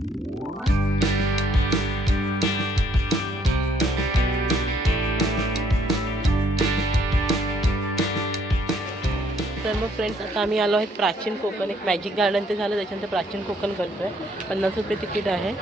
तर मग फ्रेंड्स आता आम्ही आलो आहेत प्राचीन कोकण. एक मॅजिक गार्डन ते झालं, त्याच्यानंतर प्राचीन कोकण करतो आहे. 50 रुपये तिकीट आहे.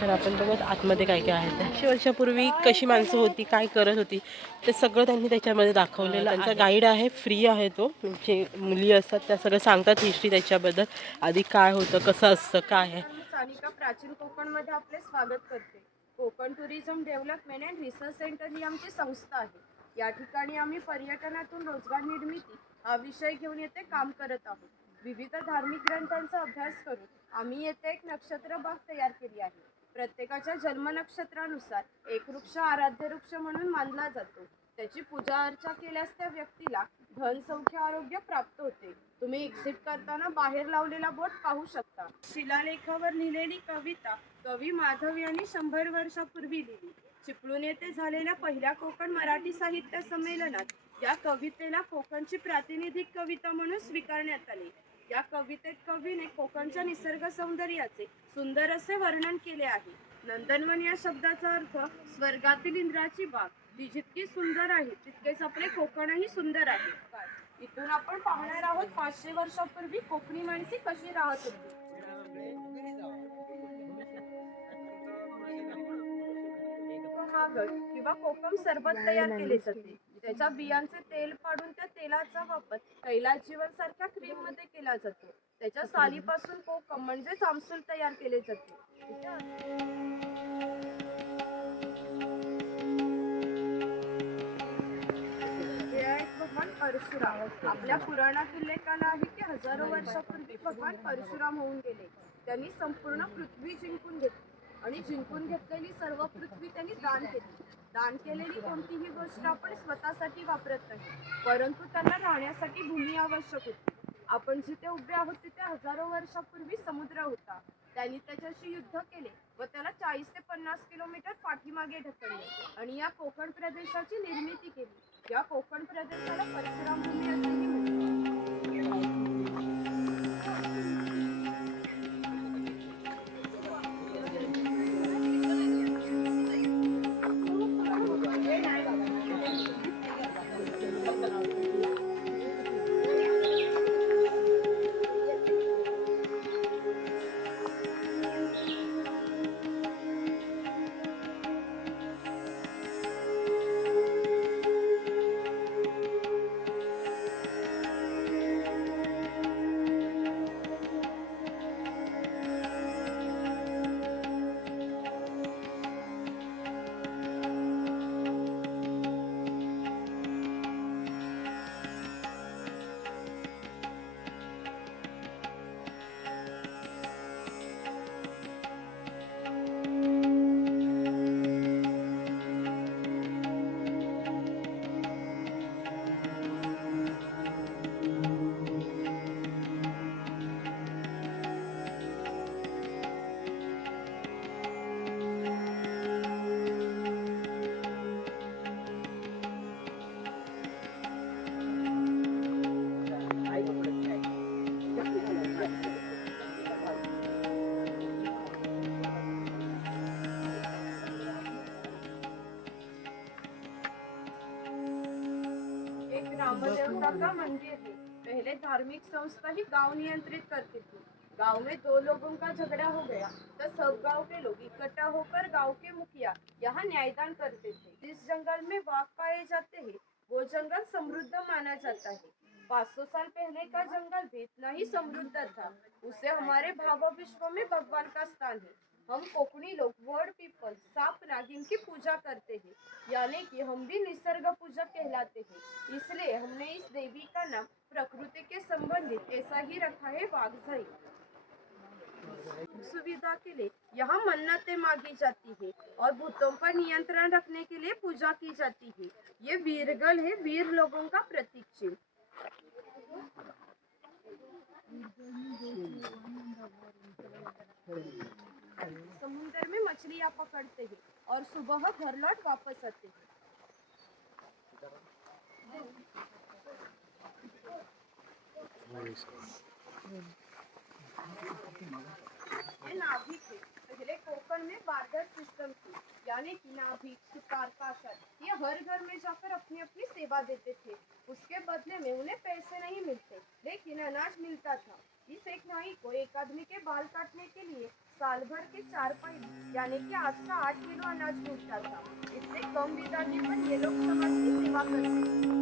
तर आपण बघत आतमध्ये काय काय आहे. 100 वर्षापूर्वी कशी माणसं होती, काय करत होती, ते सगळं त्यांनी त्याच्यामध्ये दाखवलेलं. त्यांचा गाईड आहे, फ्री आहे तो. म्हणजे मुली असतात त्या सगळं सांगतात हिस्ट्री त्याच्याबद्दल, आधी काय होतं, कसं असतं, काय आहे. सानिका प्राचीन कोकणमध्ये आपले स्वागत करते. Konkan tourism development and research centre ही आमची संस्था आहे. या ठिकाणी आम्ही पर्यटनातून रोजगार निर्मिती हा विषय घेऊन येथे काम करत आहोत. विविध धार्मिक ग्रंथांचा अभ्यास करून आम्ही येथे एक नक्षत्र बाग तयार केली आहे. प्रत्येकाच्या जन्म नक्षत्रानुसार एक वृक्ष आराध्य वृक्ष म्हणून मानला जातो. त्याची पूजा अर्चा केल्यास त्या व्यक्तीला धन सौख्य आरोग्य प्राप्त होते. तुम्ही एक्झिट करताना बाहेर लावलेला बोर्ड पाहू शकता. शिलालेखावर लिहिलेली कविता कवी माधव यांनी 100 वर्षापूर्वी लिहिली. चिपळूण येथे झालेल्या पहिल्या कोकण मराठी साहित्य संमेलनात या कवितेला कोकणची प्रातिनिधिक कविता म्हणून स्वीकारण्यात आले. या कवितेत कवीने कोकणच्या निसर्ग सौंदर्याचे सुंदर असे वर्णन केले आहे. नंदनवन या शब्दाचा अर्थ स्वर्गातील इंद्राची बाग. ती जितकी सुंदर आहे तितकेच आपले कोकणही सुंदर आहे. इथून आपण पाहणार आहोत 500 वर्षापूर्वी कोकणी माणसे कशी राहत होती. किंवा कोकम सरबत तयार केले जाते. त्याच्या बियांचे तेल पाडून त्या तेलाचा वापर कैलाजीवन सारख्या क्रीम मध्ये केला जातो. त्याच्या सालीपासून कोकम म्हणजेच आमसूल तयार केले जाते. भगवान परशुराम. आपल्या पुराणात उल्लेख आला आहे की हजारो वर्षापूर्वी भगवान परशुराम होऊन गेले. त्यांनी संपूर्ण पृथ्वी जिंकून घेतली आणि जिंकून घेतलेली सर्व पृथ्वी त्यांनी दान केली. दान केलेली कोणतीही गोष्ट आपण स्वतःसाठी वापरत नाही, परंतु त्यांना राहण्यासाठी भूमी आवश्यक होती. आपण जिथे उभे आहोत तिथे हजारो वर्षापूर्वी समुद्र होता. त्यांनी त्याच्याशी युद्ध केले व त्याला 40 ते 50 किलोमीटर पाठीमागे ढकलले आणि या कोकण प्रदेशाची निर्मिती केली. या कोकण प्रदेशाला परशुराम भूमी असेही म्हणतात. रामदेवता का मंदिर है। पहले धार्मिक संस्था ही गांव नियंत्रित करती थी। गांव में दो लोगों का झगड़ा हो गया तो सब गांव के लोग इकट्ठा होकर गांव के मुखिया यहाँ न्यायदान करते थे। जिस जंगल में बाघ पाए जाते हैं वो जंगल समृद्ध माना जाता है। 500 साल पहले का जंगल भी इतना ही समृद्ध था। उसे हमारे भाव विश्व में भगवान का स्थान है। हम कोकणी लोग वर्ड पीपल सांप नागिन की पूजा करते हैं, यानी कि हम भी निसर्ग पूजक कहलाते हैं। इसलिए हमने इस देवी का नाम प्रकृति के संबंधित ऐसा ही रखा है, वाघझाई। सुविधा के लिए यहाँ मन्नतें मांगी जाती है और भूतों पर नियंत्रण रखने के लिए पूजा की जाती है। ये वीरगल है, वीर लोगों का प्रतीक चिन्ह। समुद्र में मछलियाँ पकड़ते हैं और सुबह घर लौट वापस आते हैं। ये नाविक बारदार सिस्टम थी, यानी कि नाभिक, सुतार, कासर, ये हर घर में जाकर अपनी अपनी सेवा देते थे। उसके बदले में उन्हें पैसे नहीं मिलते, लेकिन अनाज मिलता था। इस एक नाई को एक आदमी के बाल काटने के लिए साल भर के 4 पैसे यानी कि आज का 8 किलो अनाज मिलता था। इतने कम विदागी पर ये लोग समाज की सेवा करते थे।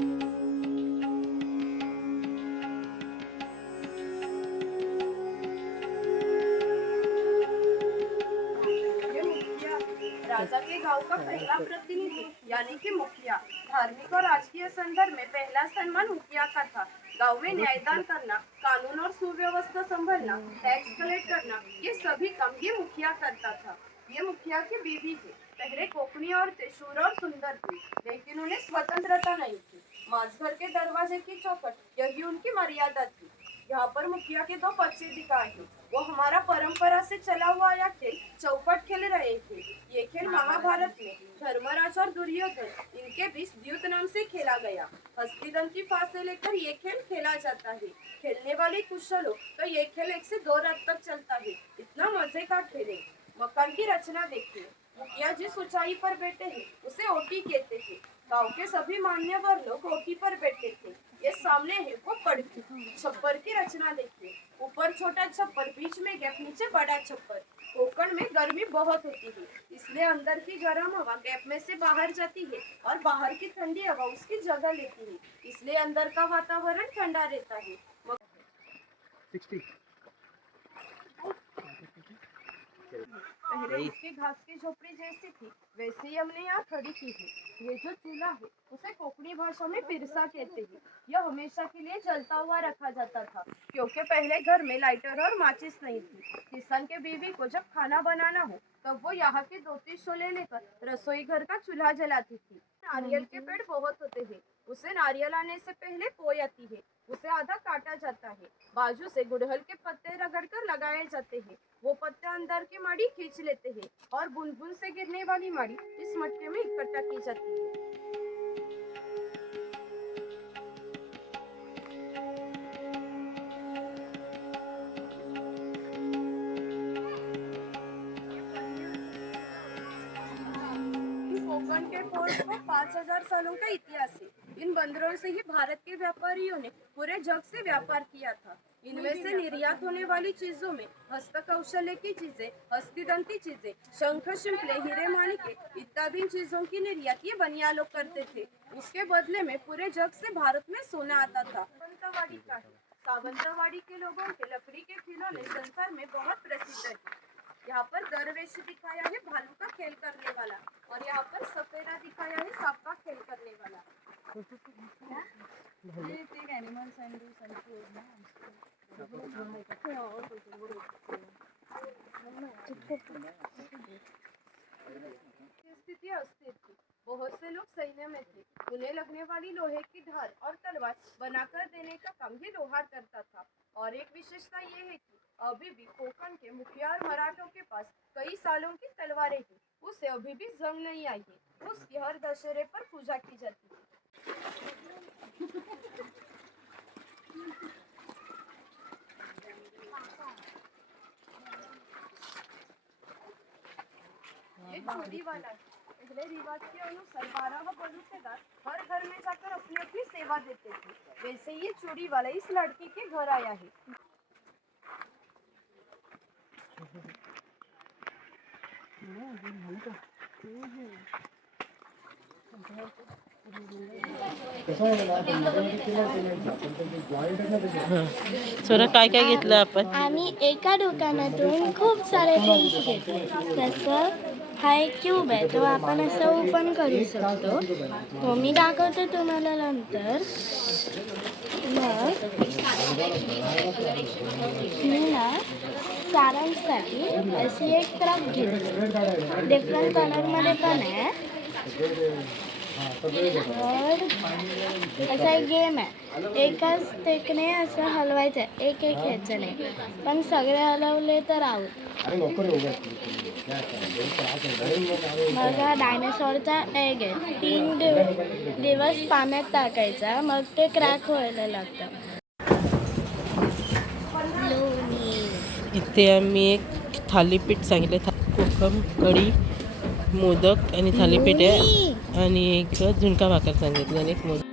ये मुखिया राजा के गांव का पहला प्रतिनिधि यानी कि मुखिया। धार्मिक और राजकीय संदर्भ में पहला सम्मान मुखिया का था। गांव में न्यायदान करना, कानून और सुव्यवस्था संभालना, टैक्स कलेक्ट करना, ये सभी काम ये मुखिया करता था। ये मुखिया की बीवी थी। पहले कोकणी औरतें शूर और सुंदर थी, लेकिन उन्हें स्वतंत्रता नहीं थी। मांसघर के दरवाजे की चौखट यही उनकी मर्यादा थी। यहाँ पर मुखिया के 2 बच्चे दिखाए हैं। वो हमारा परंपरा से चला हुआ यह खेल चौपट खेल रहे थे। ये खेल महाभारत में धर्मराज और दुर्योधन इनके बीच द्यूत नाम से खेला गया। हस्तिदंती फांस से लेकर ये खेल खेला जाता है। खेलने वाले कुशल हो तो ये खेल 1 से 2 रात तक चलता है। इतना मजे का खेल है। मकान की रचना देखिए। मुखिया जिस ऊंचाई पर बैठे हैं उसे ओटी कहते थे। गांव के सभी मान्यवर लोग ओटी पर बैठे थे। ये सामने है वो पड़ती। छप्पर की रचना देखिए। ऊपर छोटा छप्पर, बीच में गैप, नीचे बड़ा छप्पर। कोकण में गर्मी बहुत होती है, इसलिए अंदर की गर्म हवा गैप में से बाहर जाती है और बाहर की ठंडी हवा उसकी जगह लेती है, इसलिए अंदर का वातावरण ठंडा रहता है। 60 पहले इसकी घास की झोपड़ी जैसी थी, वैसे ही हमने यहाँ खड़ी की है। ये जो चूल्हा है उसे कोकणी भाषा में पिरसा कहते हैं। यह हमेशा के लिए जलता हुआ रखा जाता था, क्योंकि पहले घर में लाइटर और माचिस नहीं थी। किसान के बीवी को जब खाना बनाना हो तब वो यहाँ के 2-3 शोले लेकर रसोई घर का चूल्हा जलाती थी। नारियल के पेड़ बहुत होते हैं, उसे नारियल आने से पहले पोई आती है। उसे आधा काटा जाता है, बाजू से गुड़हल के पत्ते रगड़कर लगाए जाते हैं। वो पत्ते अंदर की माड़ी खींच लेते हैं और बूंद बूंद से गिरने वाली माड़ी इस मटके में इकट्ठा की जाती है। कोकण के पोर्ट को 5000 सालों का इतिहास है। इन बंदरों से ही भारत के व्यापारियों ने पूरे जग से व्यापार किया था। इनमें से निर्यात होने वाली चीजों में हस्तकौशल्य की चीजें, हस्तिदंती चीजें, शंख, शिंपले, हीरे, माणिके इत्यादि चीजों की निर्यात ये बनिया लोग करते थे। उसके बदले में पूरे जग से भारत में सोना आता था। सावंतवाड़ी का है। सावंतवाड़ी के लोगों के लकड़ी के खिलौने संसार में बहुत प्रसिद्ध है। यहाँ पर दरवेश दिखाया है भालू का खेल करने वाला, और यहाँ पर सफेदा दिखाया है सांप का खेल करने वाला। स्थिति अस्थिर थी। बहुत से लोग सैन्य में थे। उन्हें लगने वाली लोहे की ढाल और तलवार बनाकर देने का काम ये लोहार करता था। और एक विशेषता ये है कि अभी भी कोकण के मुखिया और मराठों के पास कई सालों की तलवारें हैं। उसे अभी भी जंग नहीं आई है। उसकी हर दशहरे पर पूजा की जाती है। ये चोरी वाला है। पहले रिवाज के अनुसार 12 बलूतेदार हर घर में जाकर अपनी अपनी सेवा देते थे। वैसे ये चोरी वाला इस लड़की के घर आया है। सोना काय काय घेतलं आपण? आम्ही एका दुकानातून खूप सारे थिंग्स घेतले. जसं हा एक क्यूब आहे, तो आपण असं ओपन करू शकतो. तो मी दाखवते तुम्हाला नंतर. मग मी ना सारांसाठी अशी एक ट्रक घेतली. डिफरंट कलरमध्ये पण आहे. और असा एक गेम आहे. एकाच स्टिकने असं हलवायचं आहे, एक एक घ्यायचं नाही. पण सगळे हलवले तर आऊट. मग हा डायनासॉरचा एग आहे. 3 दिवस पाण्यात टाकायचा, मग ते क्रॅक व्हायला लागतं. इथे आम्ही एक थालीपीठ सांगितलं. कोकम, कढी, मोदक आणि थालीपीठ आहे आणि एक झुणका भाकर सांगितलं आणि एक मोदक.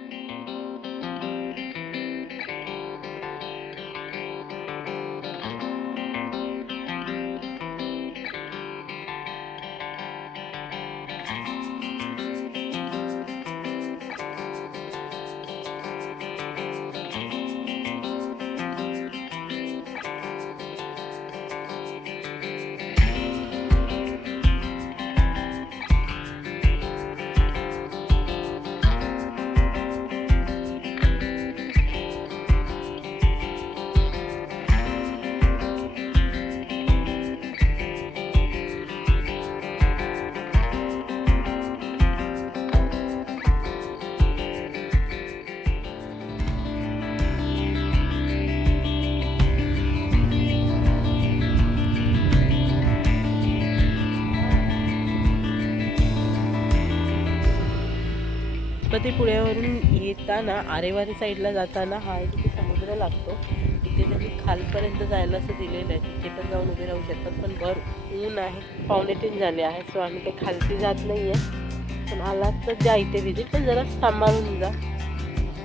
पुण्यावरून येताना आरेवारी साईडला जाताना हा इथे समुद्र लागतो. इथे त्यांनी खालपर्यंत जायला असं दिलेलं आहे, तिथे पण जाऊन उभे राहू शकतात. पण भर ऊन आहे, 2:45 झाले आहे. सो आम्ही काही खालती जात नाही आहे. पण आलात तर द्या इथे विजिट, पण जरा सांभाळून जा.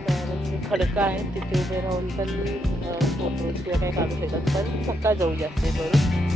तर खडकं आहे, तिथे उभे राहून पण फोटोज किंवा काही काढू शकतात. पण सकाळ जाऊ जास्त करून